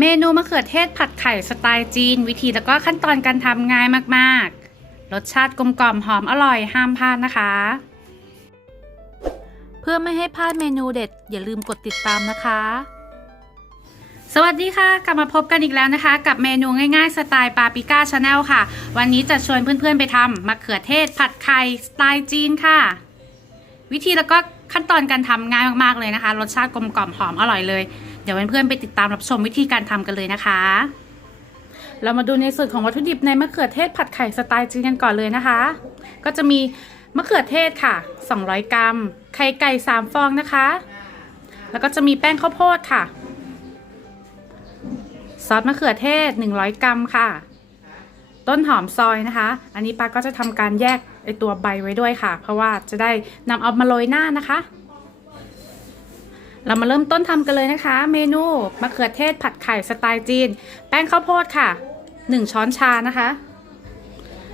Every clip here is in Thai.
เมนูมะเขือเทศผัดไข่สไตล์จีน วิธีแล้วก็ขั้นตอนการทำง่ายมากๆ รสชาติกลมกล่อมหอมอร่อยห้ามพลาดนะคะ เพื่อไม่ให้พลาดเมนูเด็ด อย่าลืมกดติดตามนะคะ สวัสดีค่ะ กลับมาพบกันอีกแล้วนะคะ กับเมนูง่ายๆ สไตล์ปาปิก้าชาแนลค่ะ วันนี้จะชวนเพื่อนๆไปทำมะเขือเทศผัดไข่สไตล์จีนค่ะ วิธีแล้วก็ขั้นตอนการทำง่ายมากๆเลยนะคะ รสชาติกลมกล่อมหอมอร่อยเลย เดี๋ยวเพื่อนๆไปติดตามรับชมวิธีการทำกันเลยนะคะ เรามาดูในส่วนของวัตถุดิบในมะเขือเทศผัดไข่สไตล์จีนกันก่อนเลยนะคะ ก็จะมีมะเขือเทศค่ะ 200 กรัม ไข่ไก่ 3 ฟองนะคะ แล้วก็จะมีแป้งข้าวโพดค่ะ ซอสมะเขือเทศ 100 กรัมค่ะ ต้นหอมซอยนะคะ อันนี้ป้าก็จะทำการแยกไอตัวใบไว้ด้วยค่ะ เพราะว่าจะได้นำเอามาโรยหน้านะคะ เรามาเริ่มต้นทำกันเลยนะคะ เมนูมะเขือเทศผัดไข่สไตล์จีน แป้งข้าวโพดค่ะ 1 ช้อนชานะคะ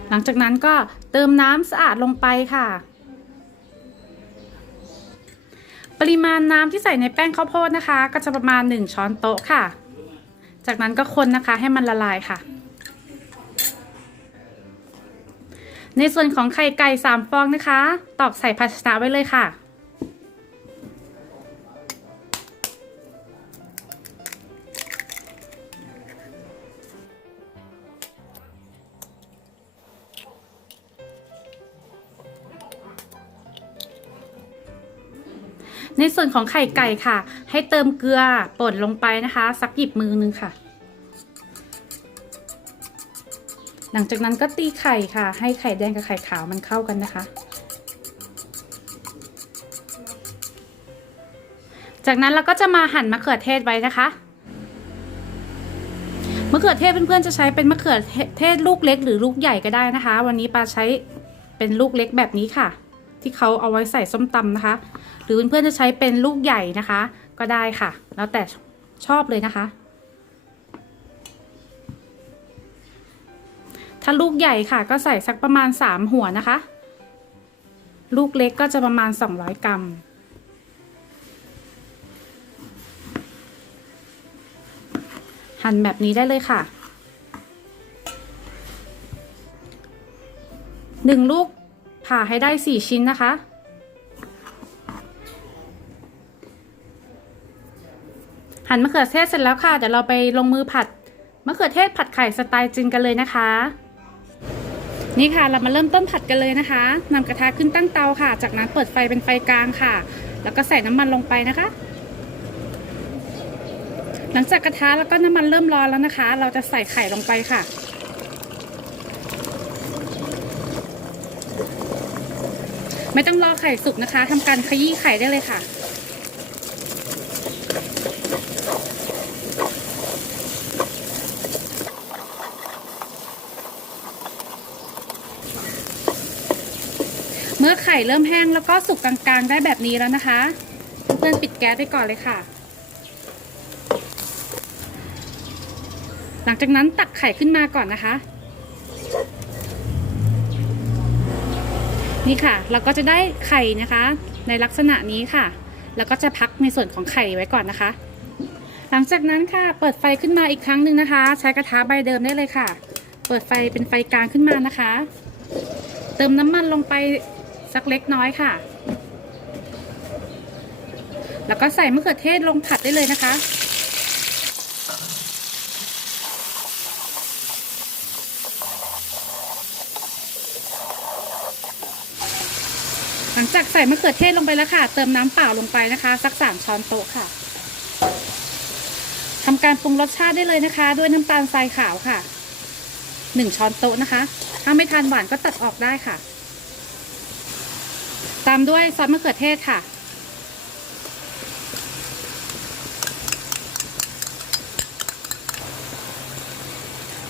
หลังจากนั้นก็เติมน้ำสะอาดลงไปค่ะ ปริมาณน้ำที่ใส่ในแป้งข้าวโพดนะคะ ก็จะประมาณ 1 ช้อนโต๊ะค่ะ จากนั้นก็คนนะคะให้มันละลายค่ะ ในส่วนของไข่ไก่3ฟองนะคะ ตอกใส่ภาชนะไว้เลยค่ะ ในส่วนของไข่ไก่ค่ะ ให้เติมเกลือป่นลงไปนะคะสักหยิบมือนึงค่ะ หลังจากนั้นก็ตีไข่ค่ะ ให้ไข่แดงกับไข่ขาวมันเข้ากันนะคะ จากนั้นเราก็จะมาหั่นมะเขือเทศไว้นะคะมะเขือเทศเพื่อนๆจะใช้เป็นมะเขือเทศลูกเล็กหรือลูกใหญ่ก็ได้นะคะ วันนี้ปาใช้เป็นลูกเล็กแบบนี้ค่ะ ที่เขาเอาไว้ใส่ส้มตำนะคะ รือเพื่อนๆจะใช้เป็นลูกใหญ่นะคะ ก็ได้ค่ะ แล้วแต่ชอบเลยนะคะ ถ้าลูกใหญ่ค่ะ ก็ใส่สักประมาณ 3 หัวนะคะ ลูกเล็กก็จะประมาณ 200 กรัมหั่นแบบนี้ได้เลยค่ะหนึ่งลูกผ่าให้ได้4ชิ้นนะคะ หั่นมะเขือเทศเสร็จแล้วค่ะ เดี๋ยวเราไปลงมือผัดมะเขือเทศผัดไข่สไตล์จีนกันเลยนะคะ นี่ค่ะเรามาเริ่มต้นผัดกันเลยนะคะนำกระทะขึ้นตั้งเตาค่ะ จากนั้นเปิดไฟเป็นไฟกลางค่ะ แล้วก็ใส่น้ำมันลงไปนะคะ หลังจากกระทะแล้วก็น้ำมันเริ่มร้อนแล้วนะคะ เราจะใส่ไข่ลงไปค่ะไม่ต้องรอไข่สุกนะคะทำการขยี้ไข่ได้เลยค่ะ มื่อไข่เริ่มแห้งแล้วก็สุกกลางๆ ได้แบบนี้แล้วนะคะ เพื่อนปิดแก๊สไปก่อนเลยค่ะ หลังจากนั้นตักไข่ขึ้นมาก่อนนะคะ นี่ค่ะ เราก็จะได้ไข่นะคะ ในลักษณะนี้ค่ะ แล้วก็จะพักในส่วนของไข่ไว้ก่อนนะคะ หลังจากนั้นค่ะ เปิดไฟขึ้นมาอีกครั้งหนึ่งนะคะ ใช้กระทะใบเดิมได้เลยค่ะ เปิดไฟเป็นไฟกลางขึ้นมานะคะเติมน้ำมันลงไป สักเล็กน้อยค่ะ แล้วก็ใส่มะเขือเทศลงผัดได้เลยนะคะ หลังจากใส่มะเขือเทศลงไปแล้วค่ะ เติมน้ำเปล่าลงไปนะคะ สักสามช้อนโต๊ะค่ะทำการปรุงรสชาติได้เลยนะคะ ด้วยน้ำตาลทรายขาวค่ะหนึ่งช้อนโต๊ะนะคะ ถ้าไม่ทานหวานก็ตัดออกได้ค่ะ ตามด้วยซอสมะเขือเทศค่ะ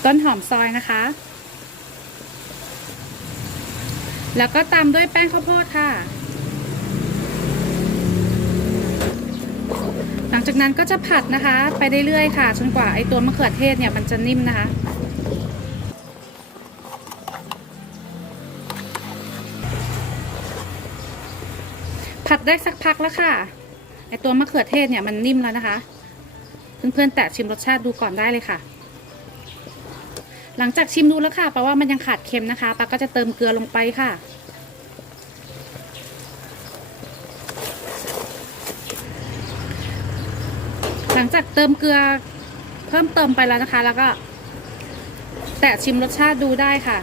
ต้นหอมซอยนะคะ แล้วก็ตามด้วยแป้งข้าวโพดค่ะ หลังจากนั้นก็จะผัดนะคะ ไปเรื่อยๆค่ะ จนกว่าไอตัวมะเขือเทศเนี่ยมันจะนิ่มนะคะ ผัดได้สักพักแล้วค่ะไอตัวมะเขือเทศเนี่ยมันนิ่มแล้วนะคะ เพื่อนๆแตะชิมรสชาติดูก่อนได้เลยค่ะ หลังจากชิมดูแล้วค่ะแปลว่ามันยังขาดเค็มนะคะปาก็จะเติมเกลือลงไปค่ะ หลังจากเติมเกลือเพิ่มเติมไปแล้วนะคะ แล้วก็ แตะชิมรสชาติดูได้ค่ะ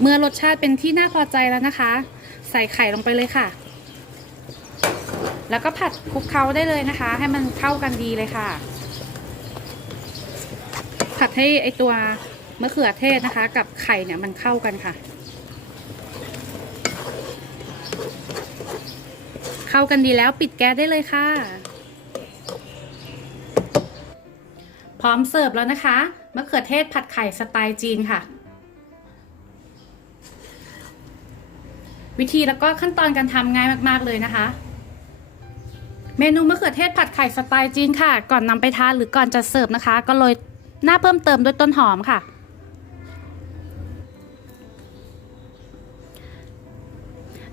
เมื่อรสชาติเป็นที่น่าพอใจแล้วนะคะ ใส่ไข่ลงไปเลยค่ะ แล้วก็ผัดคลุกเคล้าได้เลยนะคะ ให้มันเข้ากันดีเลยค่ะ ผัดให้ไอตัวมะเขือเทศนะคะ กับไข่เนี่ยมันเข้ากันค่ะ เข้ากันดีแล้วปิดแก๊สได้เลยค่ะ พร้อมเสิร์ฟแล้วนะคะมะเขือเทศผัดไข่สไตล์จีนค่ะ วิธีแล้วก็ขั้นตอนการทำง่ายมาก ๆ เลยนะคะ เมนูมะเขือเทศผัดไข่สไตล์จีนค่ะ ก่อนนำไปทานหรือก่อนจะเสิร์ฟนะคะ ก็โรยหน้าเพิ่มเติมด้วยต้นหอมค่ะ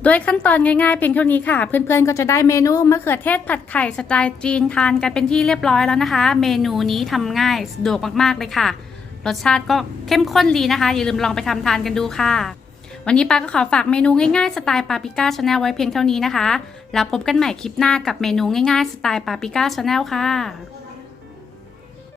ด้วยขั้นตอนง่ายๆเพียงเท่านี้ค่ะ เพื่อนๆก็จะได้เมนูมะเขือเทศผัดไข่สไตล์จีนทานกันเป็นที่เรียบร้อยแล้วนะคะ เมนูนี้ทำง่ายสะดวกมากๆเลยค่ะ รสชาติก็เข้มข้นดีนะคะ อย่าลืมลองไปทำทานกันดูค่ะ วันนี้ปาก็ขอฝากเมนูง่ายๆสไตล์ปาปิก้าชาแนลไว้เพียงเท่านี้นะคะ แล้วพบกันใหม่คลิปหน้ากับเมนูง่ายๆสไตล์ปาปิก้าชาแนลค่ะ